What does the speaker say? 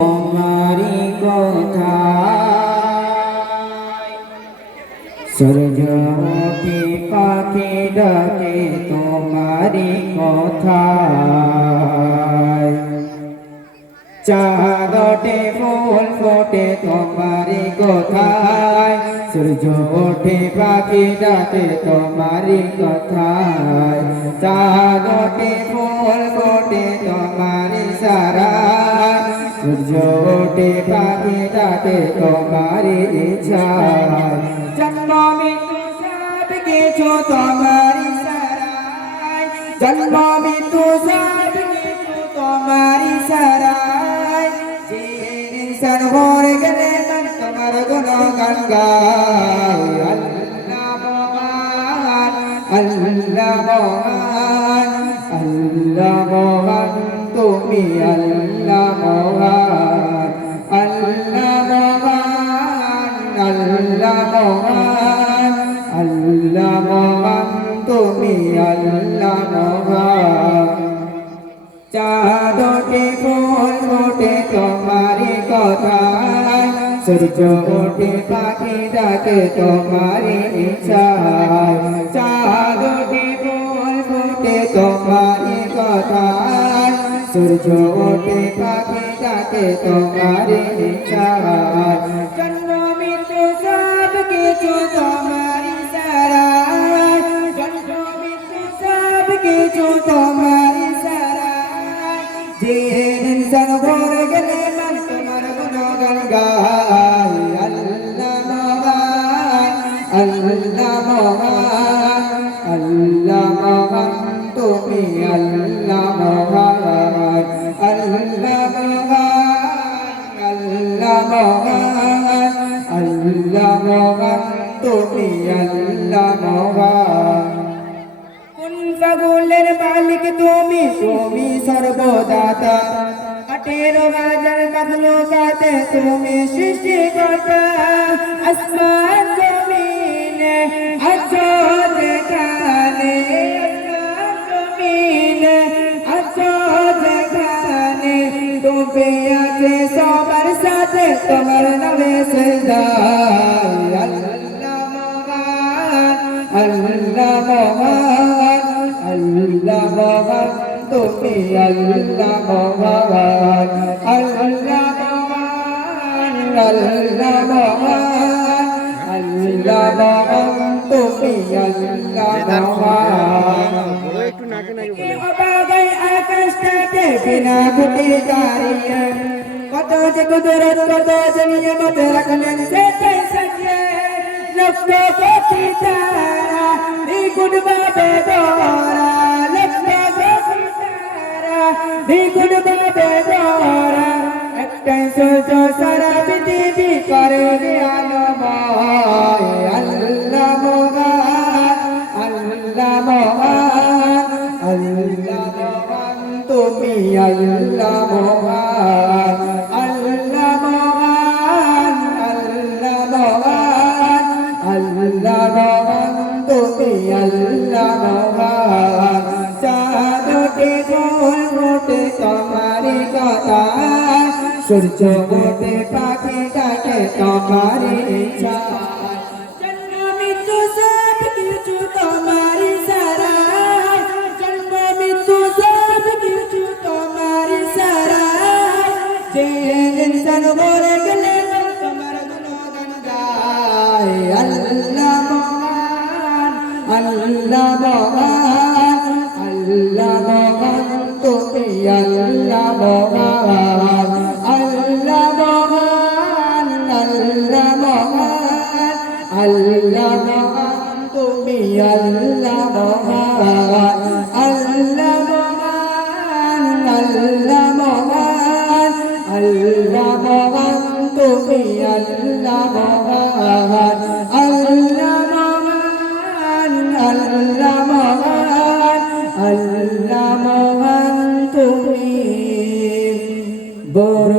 তোমারি কথায় সূর্য ওঠে পাখি ডাকে তোমারি কথায় চাঁদ ওঠে ফুল ফোটে তোমারি কথায় সূর্য ওঠে পাখি ডাকে তোমারি কথায় চাঁদ ওঠে ফুল ফোটে তোমারি সারায় সূর্য ওঠে পাখি ডাকে তোমারি ইচ্ছায় জন্ম মৃত্যু সব কিছু তোমারি সারায় জন্ম মৃত্যু সব কিছু তোমারি সারায় যে ইনসান হয়ে গেলে মন তোমার গুণগান গায় আল্লাহ মহান আল্লাহ মহান আল্লাহ মহান তুমি আল্লাহ মহান আল্লাহ মহান আল্লাহ মহান আল্লাহ মহান তুমি আল্লাহ মহান চাঁদ ওঠে ফুল ফোটে তোমারি কথায় সূর্য ওঠে পাখি ডাকে তোমারি ইচ্ছায় চাঁদ ওঠে ফুল ফোটে তোমারি কথায় সূর্য ওঠে পাখি ডাকে তোমারি ইচ্ছায় জন্ম মৃত্যু সব কিছু তোমারি সারায় জন্ম মৃত্যু সব কিছু তোমারি যে ইনসান ভরে গেলে মন তোমার গুণগান গায় আল্লাহ মহান আল্লাহ মহান আল্লাহ মহান তুমি আল্লাহ মহান আল্লাহ মহান আল্লাহ মহান আল্লাহ মহান তুমি আল্লাহ মহান পাগলের মালিক তুমি তুমি সর্বদাতা 18,000 মাখলুকাতে তুমি সৃষ্টিকর্তা আসমান জমিনে আছো যেখানে আসমান জমিনে আছো যেখানে তুমি আছে সবার সাথে তোমার নামে সেজদায় আল্লাহ মহান আল্লাহ মহান আল্লাহ মহান তুমি আল্লাহ মহান আল্লাহ মহান আল্লাহ মহান আল্লাহ মহান তুমি আল্লাহ মহান একটু নাকে নাকে অবাগাই আকাশটাকে বিনা গুটি দাঁড়িয়ে কত যে কুদরত কত যে নিয়ামত রাখলেন সেটাই সাজিয়ে লক্ষ কোটি তারা দ্বিগুণ ভাবে গড়া লক্ষ কোটি তারা দ্বিগুণ ভাবে গড়া একটাই সূর্য সারা পৃথিবী করে আলোময় আল্লাহ মহান আল্লাহ মহান আল্লাহ মহান তুমি আল্লাহ মহান আল্লাহ মহান আল্লাহ মহান আল্লাহ মহান তুমি আল্লাহ মহান চাঁদ ওঠে ফুল ফোটে তোমারি কথায় সূর্য ওঠে পাখি ডাকে তোমারি ইচ্ছায় জন্ম মৃত্যু সব কিছু তোমারি সারায় জন্ম মৃত্যু সব কিছু তোমারি সারায় যে ইনসান মরে গেলে তোমার গুণগান গায় আল্লাহ মহান আল্লাহ মহান আল্লাহ মহান তুমি আল্লাহ মহান আল্লাহ মহান আল্লাহ মহান আল্লাহ মহান তুমি আল্লাহ মহান আল্লাহ মহান আল্লাহ মহান আল্লাহ মহান তুমি আল্লাহ মহান আল্লাহ মহান আল্লাহ মহান আল্লাহ মহান তুমি বড়